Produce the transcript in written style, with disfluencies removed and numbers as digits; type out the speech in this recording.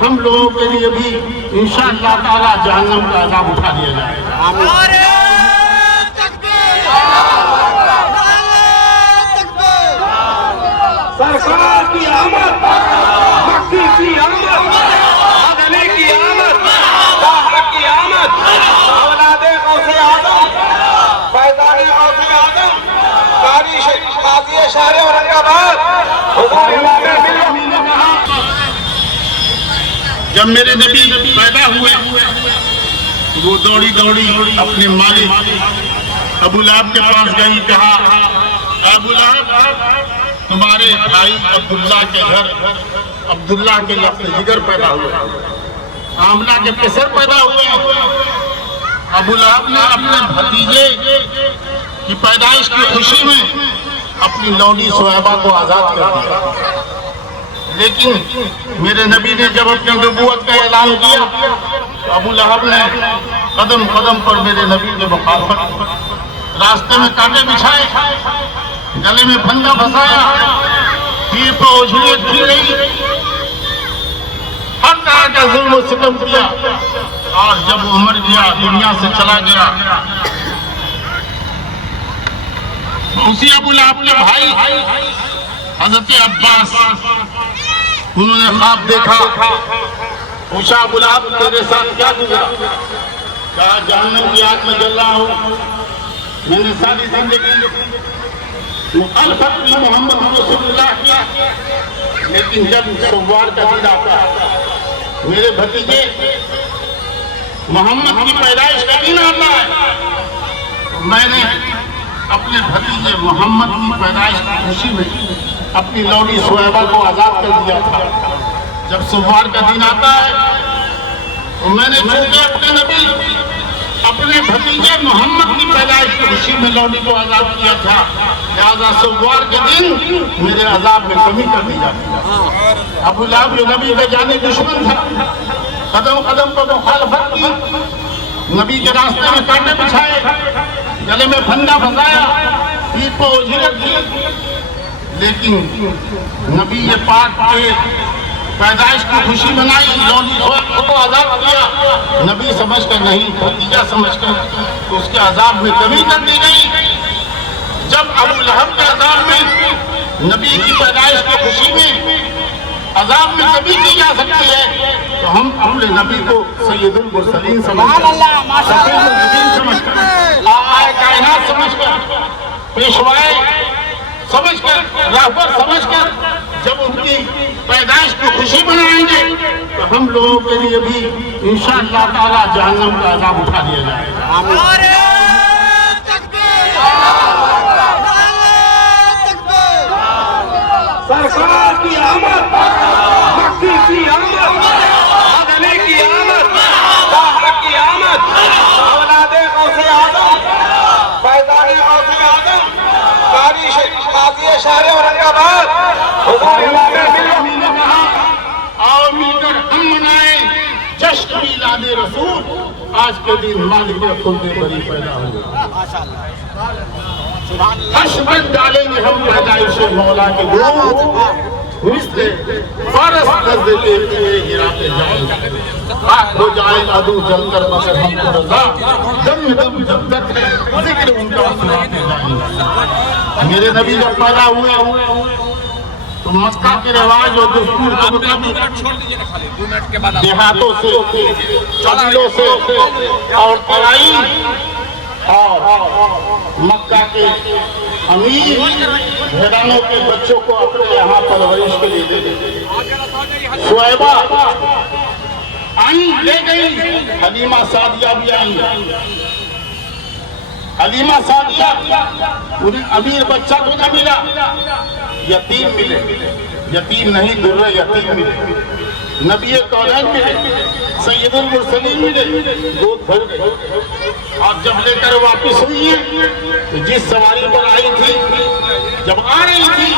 تو ہم لوگوں کے لیے بھی انشاءاللہ تعالی جہنم کا عذاب اٹھا دیا جائے گا۔ سرکار کی آمد، مکی کی آمد، مدنی کی آمد، طاہر کی آمد، اولاد غوث اعظم، فیضان غوث اعظم، قاری قاضی شہر اورنگ آباد، حضور امام ملت نے کہا جب میرے نبی پیدا ہوئے وہ دوڑی دوڑی اپنے مالک ابو لہب کے پاس گئی، کہا ابو لہب تمہارے بھائی عبداللہ کے گھر عبداللہ کے لفظ جگر پیدا ہوئے، آمنہ کے پسر پیدا ہوئے۔ ابو لہب نے اپنے بھتیجے کی پیدائش کی خوشی میں اپنی لونڈی صہیبہ کو آزاد کر دیا، لیکن میرے نبی نے جب اپنی نبوت کا اعلان کیا تو ابو لہب نے قدم قدم پر میرے نبی کے مخالفت، راستے میں کانٹے بچھائے، گلے میں پھندا پھنسایا، پیر پہ اوجھلیت کی گئی، ہر طرح کا ظلم و ستم کیا، اور جب وہ مر گیا دنیا سے چلا گیا، اسی ابو لہب کے بھائی حضرت عباس انہوں نے خواب دیکھا، پوچھا ابو لہب تیرے ساتھ کیا گزرا؟ کہا جہنم کی آگ میں جل رہا ہوں، میں نے ساری زندگی مخالفت کی محمد رسول اللہ کیا، لیکن جب سوار کا دن آتا میرے بھتیجے محمد کی پیدائش کا دن آتا ہے، میں نے اپنے بھتیجے محمد کی پیدائش کی خوشی میں اپنی لونڈی صہیبہ کو آزاد کر دیا تھا۔ جب سوار کا دن آتا ہے تو میں نے چونکہ اپنے نبی اپنے بھتیجے محمد کی پیدائش کی خوشی میں لونڈی کو آزاد کیا تھا، لہذا سوار کے دن میرے عذاب میں کمی کر دی جاتی ہے۔ ابو لہب جو نبی کا جانی دشمن تھا، قدم قدم پر مخالفت کی، نبی کے راستے میں کانٹے بچھائے، گلے میں پھندا پھنسایا، پیٹھ پہ اوجھلیت کی، لیکن نبی پاک کے پیدائش کی خوشی منائی، لونڈی صہیبہ کو آزاد کیا، نبی سمجھ کر نہیں بھتیجا سمجھ کر اس کے عذاب میں کمی کر دی گئی۔ جب ابو لہب کے عذاب میں نبی کی پیدائش کی خوشی میں عذاب میں کمی کی جا سکتی ہے تو ہم اپنے نبی کو سید المرسلین سمجھ کر، سفیر النبیین سمجھ کر، آقائے کائنات سمجھ کر، پیشوائے سمجھ کر، راہبر سمجھ کر جب ان کی پیدائش کی خوشی منائیں گے تو ہم لوگوں کے لیے بھی انشاءاللہ تعالی جہنم کا عذاب اٹھا دیا جائے گا۔ سرکار کی آمد، مکی کی آمد، مدنی کی آمد، طاہر کی آمد، اولاد غوث اعظم، فیضان غوث اعظم، قاری قاضی شہر اورنگ آباد، حضور امام ملت نے کہا آؤ مل کر ہم منائیں جشن میلاد رسول، آج کے دن مالک خلد بری پیدا ہوئے، حشمت ڈالیں گے ہم پیدائش مولا کے گروہ، مثل فارس درد لیتے ہیرا پہ جائیں گے، خاک ہو جائے عدو جل کر مگر ہم کو رضا، دم دم جب تک ہے ذکر ان کا سناتے جائیں گے۔ میرے نبی جب پیدا ہوئے تو مکہ کے رواج اور دستور کے مطابق دیہاتوں سے، قبیلوں سے اور ترائی اور مکہ کے امیر گھرانوں کے بچوں کو اپنے یہاں پرورش کے لیے دے دیتے۔ صہیبہ آئی لے گئی، حلیمہ سعدیہ بھی آئی، حلیمہ سعدیہ انہیں امیر بچہ کو نہ ملا، یتیم ملے، یتیم نہیں درہ یتیم ملے، نبی کونین ملے، سید المرسلین ملے، گود بھر گئے۔ اور جب لے کر واپس ہوئی ہے تو جس سواری پر آئی تھی جب آ رہی تھی